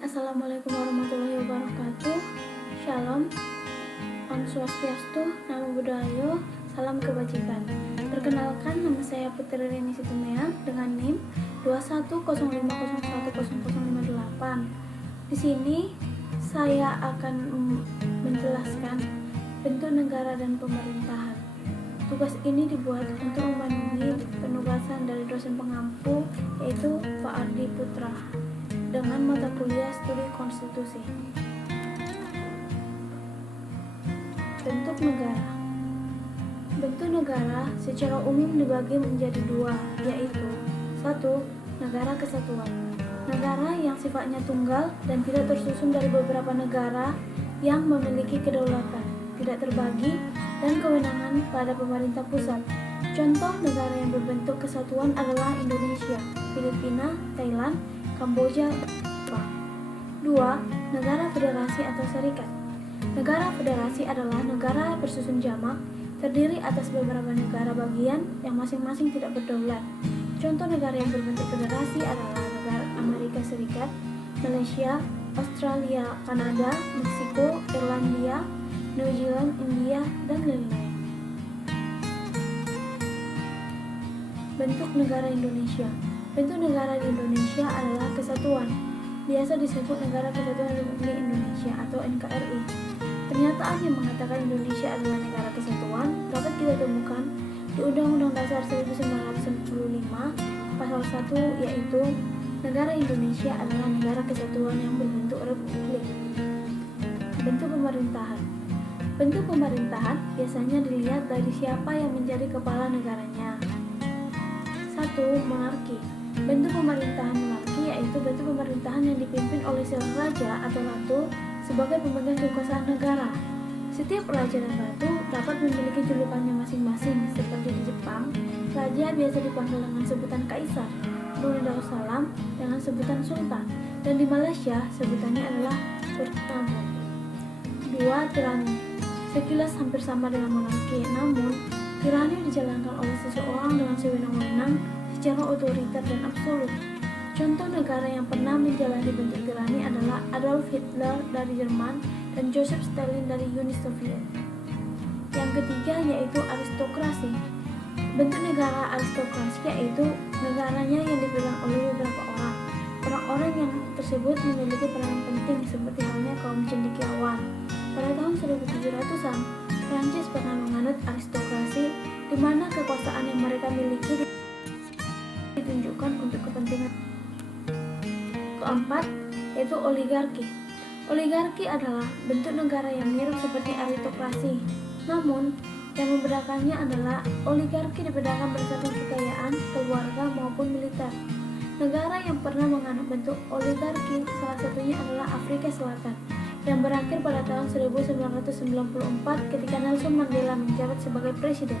Assalamualaikum warahmatullahi wabarakatuh. Shalom, Om Swastiastu, Namo Buddhaya, Salam Kebajikan. Perkenalkan, nama saya Putri Rini Situmea dengan NIM 21050100058. Di sini saya akan menjelaskan bentuk negara dan pemerintahan. Tugas ini dibuat untuk memenuhi penugasan dari dosen pengampu, yaitu Pak Ardi Putra, dengan mata kuliah studi konstitusi. Bentuk negara. Bentuk negara secara umum dibagi menjadi dua, yaitu 1. Negara kesatuan. Negara yang sifatnya tunggal dan tidak tersusun dari beberapa negara yang memiliki kedaulatan, tidak terbagi, dan kewenangan pada pemerintah pusat. Contoh negara yang berbentuk kesatuan adalah Indonesia, Filipina, Thailand, Kamboja, Jepang. 2. Negara federasi atau serikat. Negara federasi adalah negara bersusun jamak, terdiri atas beberapa negara bagian yang masing-masing tidak berdaulat. Contoh negara yang berbentuk federasi adalah negara Amerika Serikat, Malaysia, Australia, Kanada, Meksiko, Irlandia, New Zealand, India, dan lain-lain. Bentuk negara Indonesia. Bentuk negara di Indonesia adalah kesatuan. Biasa disebut Negara Kesatuan Republik Indonesia atau NKRI. Pernyataan yang mengatakan Indonesia adalah negara kesatuan dapat kita temukan di Undang-Undang Dasar 1945 Pasal 1, yaitu negara Indonesia adalah negara kesatuan yang berbentuk republik. Bentuk pemerintahan. Bentuk pemerintahan biasanya dilihat dari siapa yang menjadi kepala negaranya. 1. Monarki. Bentuk pemerintahan monarki yaitu bentuk pemerintahan yang dipimpin oleh seorang raja atau ratu sebagai pemegang kekuasaan negara. Setiap raja dan ratu dapat memiliki julukannya masing-masing. Seperti di Jepang, raja biasa dipanggil dengan sebutan kaisar, Brunei Darussalam dengan sebutan sultan, dan di Malaysia sebutannya adalah pertama. 2. Tirani. Sekilas hampir sama dengan monarki, namun tirani dijalankan oleh seseorang dengan sewenang-wenang, secara otoriter dan absolut. Contoh negara yang pernah menjalani bentuk tirani adalah Adolf Hitler dari Jerman dan Joseph Stalin dari Uni Soviet. Yang ketiga yaitu aristokrasi. Bentuk negara aristokrasi yaitu negaranya yang dipegang oleh beberapa orang. Orang-orang yang tersebut memiliki peran penting seperti halnya kaum cendekiawan. Pada tahun 1700-an, Prancis pernah menganut aristokrasi di mana kekuasaan yang mereka miliki ditunjukkan untuk kepentingan. Keempat, yaitu oligarki. Oligarki adalah bentuk negara yang mirip seperti aristokrasi. Namun, yang membedakannya adalah oligarki dibedakan berdasarkan kekayaan, keluarga maupun militer. Negara yang pernah menganut bentuk oligarki salah satunya adalah Afrika Selatan, yang berakhir pada tahun 1994 ketika Nelson Mandela menjabat sebagai presiden.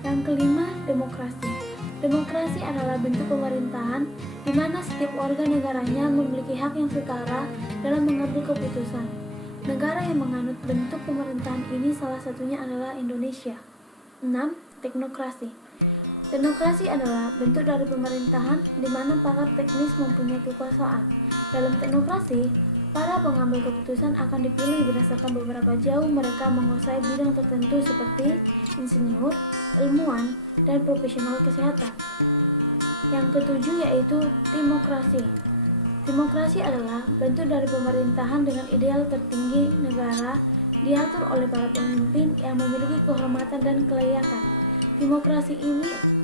Yang kelima, demokrasi. Demokrasi adalah bentuk pemerintahan di mana setiap warga negaranya memiliki hak yang setara dalam mengambil keputusan. Negara yang menganut bentuk pemerintahan ini salah satunya adalah Indonesia. 6. Teknokrasi. Teknokrasi adalah bentuk dari pemerintahan di mana pakar teknis mempunyai kekuasaan. Dalam teknokrasi, para pengambil keputusan akan dipilih berdasarkan beberapa jauh mereka menguasai bidang tertentu seperti insinyur, ilmuwan, dan profesional kesehatan. Yang ketujuh yaitu timokrasi. Timokrasi adalah bentuk dari pemerintahan dengan ideal tertinggi negara diatur oleh para pemimpin yang memiliki kehormatan dan kelayakan. Timokrasi ini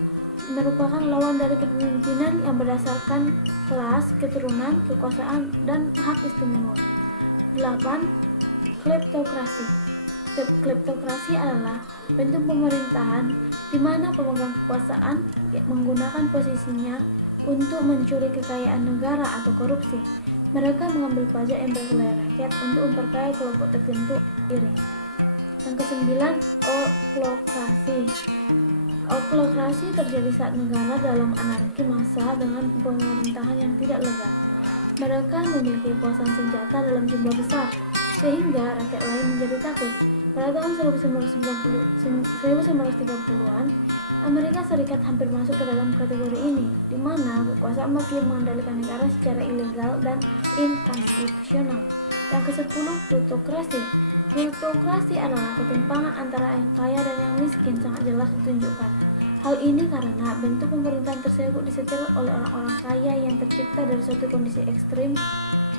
merupakan lawan dari kepemimpinan yang berdasarkan kelas, keturunan, kekuasaan, dan hak istimewa. 8. Kleptokrasi. Kleptokrasi adalah bentuk pemerintahan di mana pemegang kekuasaan menggunakan posisinya untuk mencuri kekayaan negara atau korupsi. Mereka mengambil pajak yang berasal dari rakyat untuk memperkaya kelompok tertentu iri. Yang kesembilan, oklokrasi. Oklokrasi terjadi saat negara dalam anarki massa dengan pemerintahan yang tidak legal. Mereka memiliki kekuasaan senjata dalam jumlah besar, sehingga rakyat lain menjadi takut. Pada tahun 1930-an, Amerika Serikat hampir masuk ke dalam kategori ini, di mana kekuasaan mafia mengendalikan negara secara ilegal dan inkonstitusional. Yang ke-10, plutokrasi. Plutokrasi adalah ketimpangan antara yang kaya dan yang miskin sangat jelas ditunjukkan. Hal ini karena bentuk pemerintahan tersebut disetir oleh orang-orang kaya yang tercipta dari suatu kondisi ekstrim.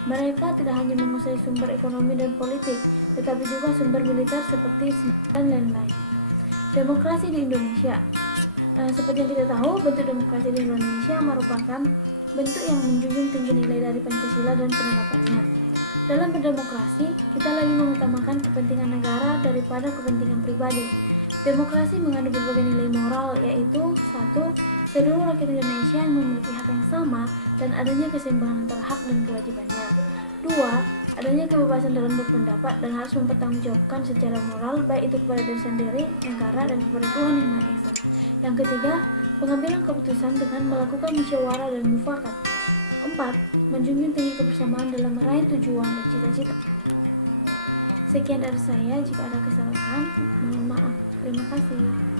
Mereka tidak hanya menguasai sumber ekonomi dan politik, tetapi juga sumber militer seperti senjata dan lain-lain. Demokrasi di Indonesia. Seperti yang kita tahu, bentuk demokrasi di Indonesia merupakan bentuk yang menjunjung tinggi nilai dari Pancasila dan penerapannya. Dalam berdemokrasi, kita lebih mengutamakan kepentingan negara daripada kepentingan pribadi. Demokrasi mengandung berbagai nilai moral, yaitu 1. Seluruh rakyat Indonesia yang memiliki hak yang sama dan adanya keseimbangan antara hak dan kewajibannya. 2. Adanya kebebasan dalam berpendapat dan harus mempertanggungjawabkan secara moral, baik itu kepada diri sendiri, negara, dan kepada Tuhan Yang Maha Esa. Yang ketiga, pengambilan keputusan dengan melakukan musyawarah dan mufakat. 4. Menjunjung tinggi kebersamaan dalam meraih tujuan dan cita-cita. Sekian dari saya, jika ada kesalahan, mohon maaf. Terima kasih.